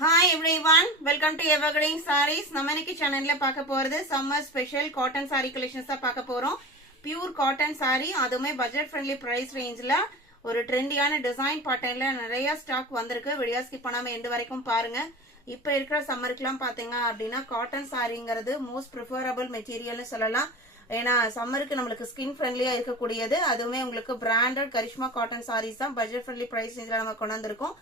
Hi everyone, welcome to Evergreen Sarees. நம்ம இன்னைக்கு சேனல்ல பார்க்க போறது summer special cotton saree collections தான் பார்க்க போறோம். பியூர் காட்டன் saree, அதுவுமே பட்ஜெட் ஃப்ரெண்ட்லி பிரைஸ் ரேஞ்ச்ல ஒரு ட்ரெண்டியான டிசைன் பேட்டர்ன்ல நிறைய ஸ்டாக் வந்திருக்கு. வீடியோ ஸ்கிப் பண்ணாம எண்ட் வரைக்கும் பாருங்க. இப்போ இருக்கிற சம்மருக்குலாம் பாத்தீங்க அப்படின்னா காட்டன் சாரிங்கிறது மோஸ்ட் ப்ரிஃபரபிள் மெட்டீரியல்னு சொல்லலாம். ஏன்னா சம்மருக்கு நம்மளுக்கு ஸ்கின் ஃப்ரெண்ட்லியா இருக்கக்கூடியது, அதுவுமே உங்களுக்கு பிராண்டட் கரிஷ்மா காட்டன் சாரீஸ் தான் பட்ஜெட் ஃப்ரெண்ட்லி பிரைஸ் ரேஞ்ச்ல நம்ம கொண்டு வந்திருக்கோம்.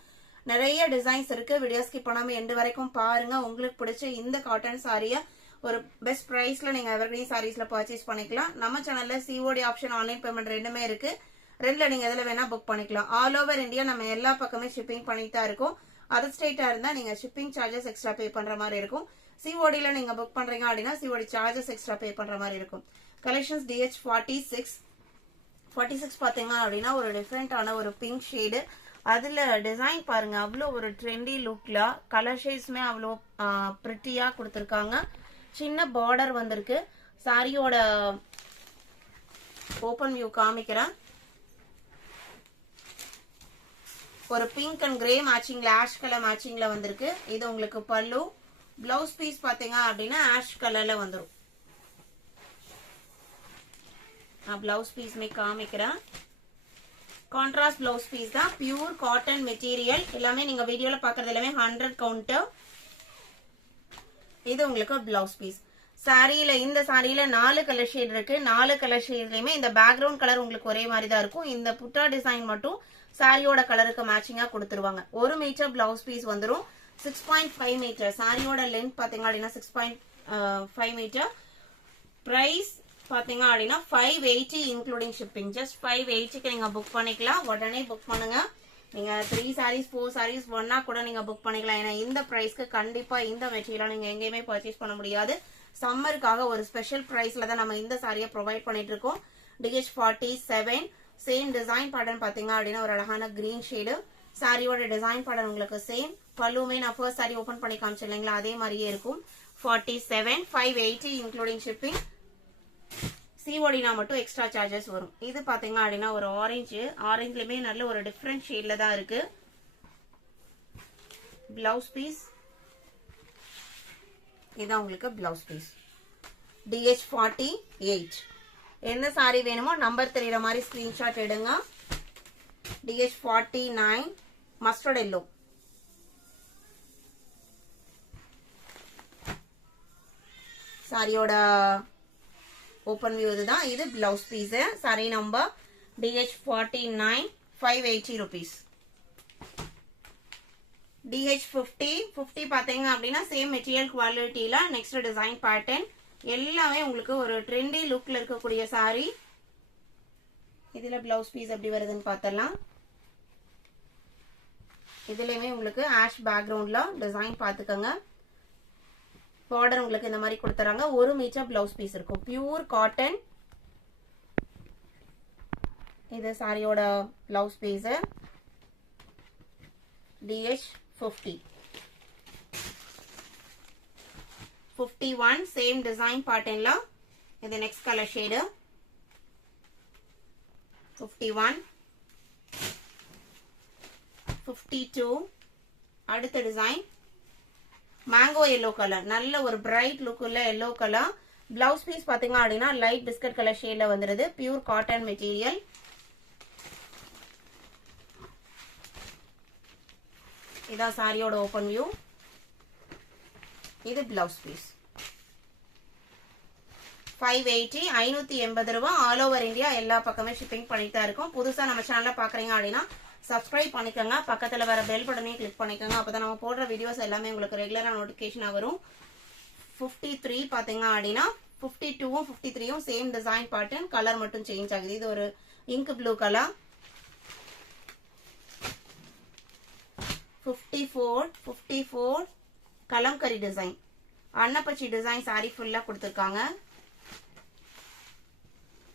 நிறைய டிசைன்ஸ் இருக்கு. வீடியோ ஸ்கிப் பண்ணாம எண்டு வரைக்கும் பாருங்க. உங்களுக்கு பிடிச்ச இந்த காட்டன் சாரியை ஒரு பெஸ்ட் பிரைஸ்ல நீங்க எவர்கிரீன் சாரீஸ்ல பர்ச்சேஸ் பண்ணிக்கலாம். நம்ம சேனல்ல சிஓடி ஆப்ஷன், ஆன்லைன் பேமெண்ட் ரெண்டுமே இருக்கு. ரெண்டுல நீங்க எதுல வேணா புக் பண்ணிக்கலாம். ஆல் ஓவர் இந்தியா நம்ம எல்லா பக்கமே ஷிப்பிங் பண்ணிட்டு தான் இருக்கோம். அதர் ஸ்டேட்டா இருந்தா நீங்க ஷிப்பிங் சார்ஜஸ் எக்ஸ்ட்ரா பே பண்ற மாதிரி இருக்கும். சிஓடில நீங்க புக் பண்றீங்க அப்படின்னா சிஓடி சார்ஜஸ் எக்ஸ்ட்ரா பே பண்ற மாதிரி இருக்கும். கலெக்ஷன்ஸ் DH46 பாத்தீங்க அப்படின்னா ஒரு டிஃப்ரெண்டான ஒரு பிங்க் ஷேடு. அதுல டிசைன் பாருங்க, அவ்வளோ ஒரு ட்ரெண்டி லுக்ல கலர் ஷேட்ஸ்மே அவ்வளோ பிரிட்டியா கொடுத்துருக்காங்க. சின்ன பார்டர் வந்திருக்கு. சாரியோட ஓபன் வியூ காமிக்கிறேன். ஒரு பிங்க் அண்ட் கிரே மேட்சிங்ல, ஆஷ் கலர் மேட்சிங்ல வந்திருக்கு. இது உங்களுக்கு பல்லு. பிளவுஸ் பீஸ் பாத்தீங்க அப்படின்னா ஆஷ் கலர்ல வந்துடும். நான் பிளவுஸ் பீஸ்மே காமிக்கிறேன். கான்ட்ராஸ்ட் பிளவுஸ் பீஸ் தான், பியூர் காட்டன் மெட்டீரியல். எல்லாமே நீங்க வீடியோல பாக்குறது எல்லாமே 100 கவுண்டர். இது உங்களுக்கு பிளவுஸ் பீஸ். சாரியில, இந்த சாரியில 4 கலர் ஷேட் இருக்கு. 4 கலர் ஷேட்லயுமே இந்த பேக்ரவுண்ட் கலர் உங்களுக்கு ஒரே மாதிரி தான் இருக்கும். இந்த புட்டா டிசைன் மட்டும் சாரியோட கலருக்கு மேட்சிங்கா கொடுத்துருவாங்க. 1 மீட்டர் பிளவுஸ் பீஸ் வந்துடும். 6.5 மீட்டர் சாரியோட லென்த் பாத்தீங்க அப்படின்னா 6.5 மீட்டர். பிரைஸ் பாத்தீங்க அப்படின்னா 580 இன்க்ளூடிங் ஷிப்பிங். ஜஸ்ட் 580க்கு நீங்க புக் பண்ணிக்கலாம். உடனே புக் பண்ணுங்க. நீங்க 3 சாரீஸ் 4 சாரீஸ் ஒன்னா கூட நீங்க புக் பண்ணிக்கலாம். ஏன்னா இந்த பிரைஸ்க்கு கண்டிப்பா இந்த மெட்டீரியல் நீங்க எங்கேயுமே பர்ச்சேஸ் பண்ண முடியாது. சம்மருக்காக ஒரு ஸ்பெஷல் பிரைஸ்ல தான் நம்ம இந்த சாரியை ப்ரொவைட் பண்ணிட்டு இருக்கோம். DH47 சேம் டிசைன் பேட்டர்ன் பாத்தீங்க அப்படின்னா ஒரு அழகான கிரீன் ஷேடு. சாரியோட டிசைன் பேட்டர்ன் உங்களுக்கு சேம். பல்லுமே நான் ஃபர்ஸ்ட் சாரி ஓபன் பண்ணி காமிச்சேன் இல்லைங்களா, அதே மாதிரியே இருக்கும். 47 580 இன்க்ளூடிங் ஷிப்பிங். சிஓடினா மட்டும் எக்ஸ்ட்ரா சார்ஜஸ் வரும். இது பாத்தீங்க அப்படின்னா ஒரு ஆரஞ்சுலயுமே நல்ல ஒரு டிஃப்ரெண்ட் ஷேட்ல தான் இருக்கு. பிளவுஸ் பீஸ் இதான் உங்களுக்கு பிளவுஸ் பீஸ். DH48 எந்த சாரி வேணுமோ நம்பர் தெரியுற மாதிரி ஸ்கிரீன்ஷாட் எடுங்க. DH49 mustard yellow. சாரியோட ஓபன் வியூ இதுதான். இது blouse piece. Sari number DH49 580 rupees. DH50 பாத்தீங்க அப்படின்னா சேம் மெட்டீரியல் குவாலிட்டியில நெக்ஸ்ட் டிசைன் பேட்டர்ன் எல்லாமே உங்களுக்கு ஒரு ட்ரெண்டி லுக்ல இருக்கக்கூடிய சாரி. இதுல பிளவுஸ் பீஸ் எப்படி வருதுன்னு பார்த்தலாம். இதுலயுமே உங்களுக்கு ஆஷ் பேக்ரவுண்ட்ல டிசைன் பாத்துக்கோங்க. பார்டர் உங்களுக்கு இந்த மாதிரி கொடுத்துறாங்க. 1 மீட்டர் பிளவுஸ் பீஸ் இருக்கும். Pure cotton. இது சாரியோட blouse piece. DH50 51 same design பேட்டர்ன்ல. இது நெக்ஸ்ட் கலர் ஷேடு. 51 52 அடுத்த டிசைன் மேங்கோ எல்லோ கலர். நல்ல ஒரு பிரைட் லுக் உள்ள எல்லோ கலர். பிளவுஸ் பீஸ் பாத்தீங்க அப்படின்னா லைட் பிஸ்கட் கலர் ஷேட்ல வந்துருது. Pure cotton material. இதான் சாரியோட ஓபன் வியூ. இது பிளவுஸ் பீஸ். 580 580 ரூபாய். ஆல் ஓவர் இந்தியா எல்லா பக்கமே ஷிப்பிங் பண்ணிட்டு தான் இருக்கும். புதுசா நம்ம சேனல்ல பாக்குறீங்க அப்படின்னா சப்ஸ்கிரைப் பண்ணிக்கோங்க. பக்கத்துல வர பெல் பட்டனையும் கிளிக் பண்ணிக்கோங்க. அப்பதான் நம்ம போடுற வீடியோஸ் எல்லாமே உங்களுக்கு ரெகுலரா நோட்டிபிகேஷனா வரும். 53 பாத்தீங்க அப்படின்னா 52ம் 53ம் சேம் டிசைன் பேட்டர்ன். கலர் மட்டும் சேஞ்ச் ஆகுது. இது ஒரு ink blue colour. 54 kalamkari design. அன்னப்பச்சி டிசைன் சாரி ஃபுல்லா கொடுத்துருக்காங்க.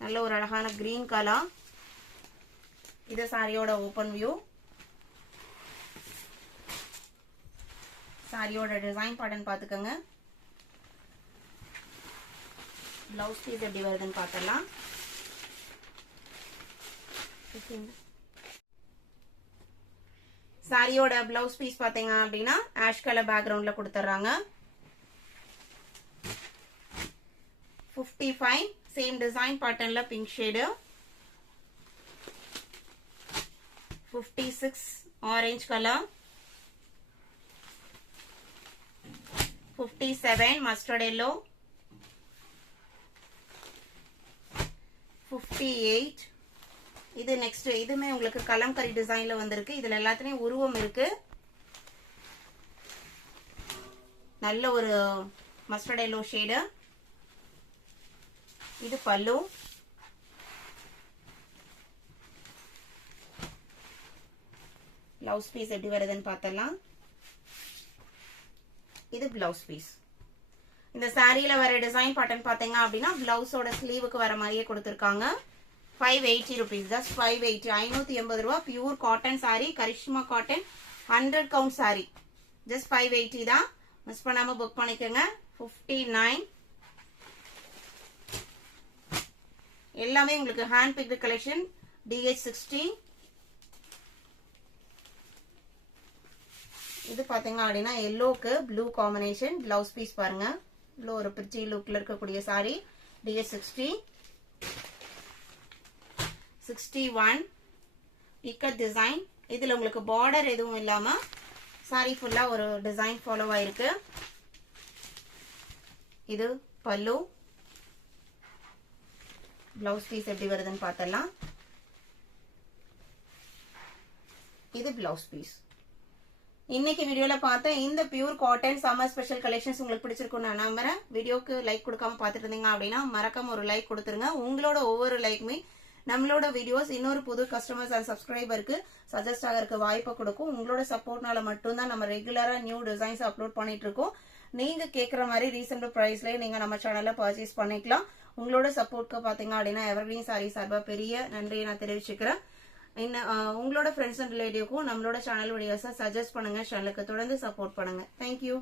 நல்ல ஒரு அழகான கிரீன் கலர். இது சாரியோட ஓபன் வியூ. சாரியோட டிசைன் பேட்டர்ன் பாத்துக்கோங்க. பிளவுஸ் பீஸ் எப்படி வருதுன்னு பார்த்தலாம். சாரியோட பிளவுஸ் பீஸ் பாத்தீங்க அப்படின்னா ஆஷ் கலர் பேக்ரவுண்ட்ல கொடுத்துறாங்க. 55 சேம் டிசைன் பேட்டர்ன்ல pink shade. 56 orange colour. 57 mustard yellow. 58 இது நெக்ஸ்ட். இதுமே உங்களுக்கு கலம்கரி டிசைன்ல வந்திருக்கு. இதுல எல்லாத்துலயும் உருவம் இருக்கு. நல்ல ஒரு மஸ்டர்ட் எல்லோ ஷேடு. இது பல்லு. பிளவுஸ் பீஸ் எப்படி வருதுன்னு பார்த்தலாம். இது பிளவுஸ் பீஸ். இந்த சாரியில வர டிசைன் பேட்டர்ன் பாத்தீங்க அப்படின்னா பிளவுஸோட ஸ்லீவுக்கு வர மாதிரியே கொடுத்திருக்காங்க. 580 rupees. ஜஸ்ட் 580. 580 ரூபாய். Pure cotton sari. Karishma cotton 100 count sari. Just 580 தான். மிஸ் பண்ணாம புக் பண்ணிக்கோங்க. 59 எல்லாமே உங்களுக்கு ஹேண்ட் பிக்டு கலெக்ஷன். DH60. இது பாத்தீங்க அப்படின்னா எல்லோக்கு ப்ளூ காம்பினேஷன். பிளவுஸ் பீஸ் பாருங்க. இவ்வளோ ஒரு பிரிச்சி லுக்ல இருக்கக்கூடிய சாரி. DH60. 61 இக்கட் டிசைன். இதுல உங்களுக்கு பார்டர் எதுவும் இல்லாம சாரி ஃபுல்லா ஒரு டிசைன் ஃபாலோ ஆயிருக்கு. இது பல்லு. பிளவுஸ் பீஸ் எப்படி வருதுன்னு பார்த்தலாம். இது பிளவுஸ் பீஸ். இன்னைக்கு வீடியோல பார்த்த இந்த pure cotton summer special collections உங்களுக்கு பிடிச்சிருக்கும் நான் நம்புறேன். வீடியோக்கு லைக் கொடுக்காம பார்த்துட்டு இருந்தீங்க அப்படின்னா மறக்காம ஒரு லைக் கொடுத்துருங்க. உங்களோட ஒவ்வொரு லைக்குமே நம்மளோட வீடியோஸ் இன்னொரு புது கஸ்டமர்ஸ் அண்ட் சப்ஸ்கிரைபருக்கு சஜஸ்ட் ஆகிறதுக்கு வாய்ப்பை கொடுக்கும். உங்களோட சப்போர்ட்னால மட்டும்தான் நம்ம ரெகுலரா நியூ டிசைன்ஸ் அப்லோட் பண்ணிட்டு இருக்கோம். நீங்க கேட்கற மாதிரி ரீசனபிள் பிரைஸ்லயே நீங்க நம்ம சேனல்ல பர்ச்சேஸ் பண்ணிக்கலாம். உங்களோட சப்போர்ட்க்கு பாத்தீங்க அப்படின்னா எவர்கிரீன் சாரி சார்பா பெரிய நன்றியை நான் தெரிவிச்சுக்கிறேன். உங்களோட ஃப்ரெண்ட்ஸ் அண்ட் ரிலேட்டிவ்க்கும் நம்மளோட சேனல் வீடியோஸை சஜஸ்ட் பண்ணுங்க. சேனலுக்கு தொடர்ந்து சப்போர்ட் பண்ணுங்க. தேங்க்யூ.